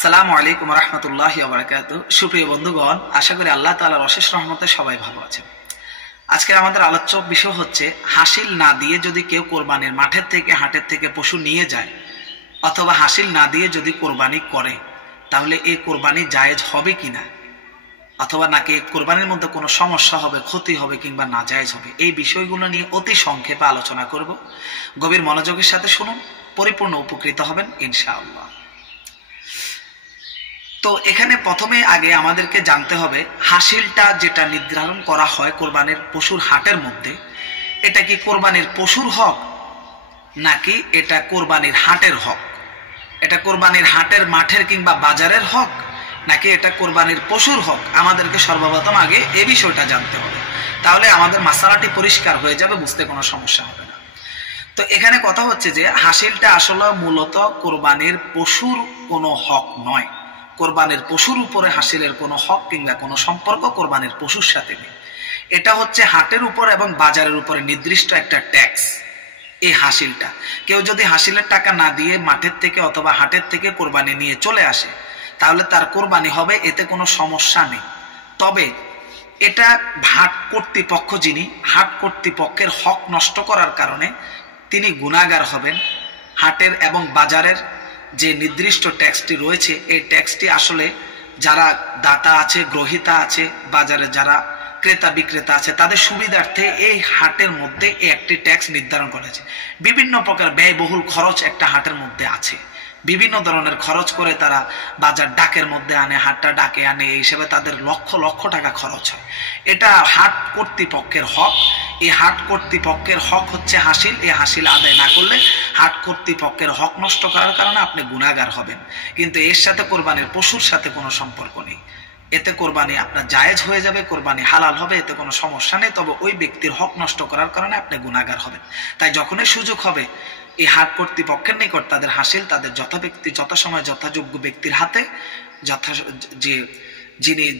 আসসালামু আলাইকুম রহমতুল্লাহি ওয়া বারাকাতুহু। সুপ্রিয় বন্ধুগণ, আশা করি আল্লাহ তাআলার অশেষ রহমতে সবাই ভালো আছেন। আজকের আমাদের আলোচ্য বিষয় হচ্ছে, হাসিল না দিয়ে যদি কেউ কোরবানির মাঠের থেকে হাটের থেকে পশু নিয়ে যায় অথবা হাসিল না দিয়ে যদি কোরবানি করে, তাহলে এই কোরবানি জায়েজ হবে কিনা, অথবা নাকি কোরবানির মধ্যে কোনো সমস্যা হবে, ক্ষতি হবে কিংবা না জায়েজ হবে, এই বিষয়গুলো নিয়ে অতি সংক্ষেপে আলোচনা করব। গভীর মনোযোগের সাথে শুনুন, পরিপূর্ণ উপকৃত হবেন ইনশাআল্লাহ। তো এখানে প্রথমে আগে আমাদেরকে জানতে হবে, হাসিলটা যেটা নির্ধারণ করা হয় কোরবানির পশুর হাটের মধ্যে, এটা কি কোরবানির পশুর হক নাকি এটা কোরবানির হাটের হক? এটা কোরবানির হাটের মাঠের কিংবা বাজারের হক নাকি এটা কোরবানির পশুর হক? আমাদেরকে সর্বপ্রথম আগে এই বিষয়টা জানতে হবে, তাহলে আমাদের মাসালাটি পরিষ্কার হয়ে যাবে, বুঝতে কোনো সমস্যা হবে না। তো এখানে কথা হচ্ছে যে হাসিলটা আসলে মূলত কোরবানির পশুর কোনো হক নয়। কোরবানির পশুর উপরে হাসিলের কোনো হক কিংবা কোনো সম্পর্ক কোরবানির পশুর সাথে নেই। এটা হচ্ছে হাটের উপর এবং বাজারের উপরে নির্দিষ্ট একটা ট্যাক্স। এই হাসিলটা কেউ যদি হাসিলের টাকা না দিয়ে মাঠের থেকে অথবা হাটের থেকে কোরবানি নিয়ে চলে আসে, তাহলে তার কোরবানি হবে, এতে কোনো সমস্যা নেই। তবে এটা হাট কর্তৃপক্ষ, যিনি হাট কর্তৃপক্ষের হক নষ্ট করার কারণে তিনি গুনাহগার হবেন। হাটের এবং বাজারের যে নির্দিষ্ট ট্যাক্সটি রয়েছে, এই ট্যাক্সটি আসলে যারা দাতা আছে, গ্রহীতা আছে, বাজারে যারা ক্রেতা বিক্রেতা আছে, তাদের সুবিধার্থে এই হাটের মধ্যে একটি ট্যাক্স নির্ধারণ করা আছে। বিভিন্ন প্রকার ব্যয়বহুল খরচ একটা হাটের মধ্যে আছে, বিভিন্ন ধরনের খরচ করে তারা বাজার ডাকের মধ্যে আনে, হাটটা ডাকে আনে, এই হিসেবে তাদের লক্ষ লক্ষ টাকা খরচ হয়। এটা হাট কর্তৃপক্ষের হক। এই হাট কর্তৃপক্ষের হক হচ্ছে হাসিল। এই হাসিল আদায় না করলে হাট কর্তৃপক্ষের হক নষ্ট করার কারণে আপনি গুনাহগার হবেন। কিন্তু এর সাথে কোরবানির পশুর সাথে কোনো সম্পর্ক নেই। এতে কোরবানি আপনার জায়েজ হয়ে যাবে, কোরবানি হালাল হবে, এতে কোনো সমস্যা নেই। তবে ওই ব্যক্তির হক নষ্ট করার কারণে আপনি গুনাহগার হবেন। তাই যখনই সুযোগ হবে এই হাট কর্তৃপক্ষের নিকট তাদের হাসিল তাদের যথাসময় যথাযোগ্য ব্যক্তির হাতে,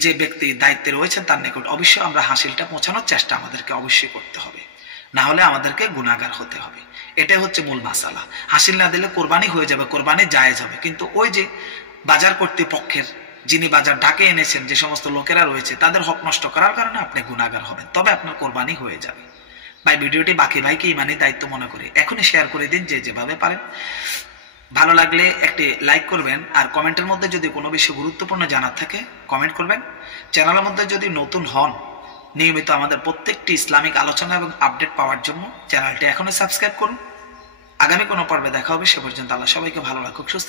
যে ব্যক্তি দায়িত্বে রয়েছেন তার নিকট অবশ্যই আমরা হাসিলটা পৌঁছানোর চেষ্টা আমাদেরকে অবশ্যই করতে হবে, না হলে আমাদেরকে গুনাহগার হতে হবে। এটাই হচ্ছে মূল মাসালা। হাসিল না দিলে কোরবানি হয়ে যাবে, কোরবানি জায়েজ হবে, কিন্তু ওই যে বাজার কর্তৃপক্ষের, যিনি বাজার ডাকে এনেছেন, যে সমস্ত লোকেরা রয়েছে, তাদের হক নষ্ট করার কারণে আপনি গুনাহগার হবেন, তবে আপনার কোরবানি হয়ে যাবে। ভাই, ভিডিওটি বাকি ভাইকে ইমানি দায়িত্ব মনে করে এখনই শেয়ার করে দিন, যে যেভাবে পারেন। ভালো লাগলে একটি লাইক করবেন, আর কমেন্টের মধ্যে যদি কোনো বিষয় গুরুত্বপূর্ণ জানার থাকে কমেন্ট করবেন। চ্যানেলের মধ্যে যদি নতুন হন, নিয়মিত আমাদের প্রত্যেকটি ইসলামিক আলোচনা এবং আপডেট পাওয়ার জন্য চ্যানেলটি এখনই সাবস্ক্রাইব করুন। আগামী কোনো পর্বে দেখা হবে, সে পর্যন্ত আল্লাহ সবাইকে ভালো রাখুক, সুস্থ রাখুক।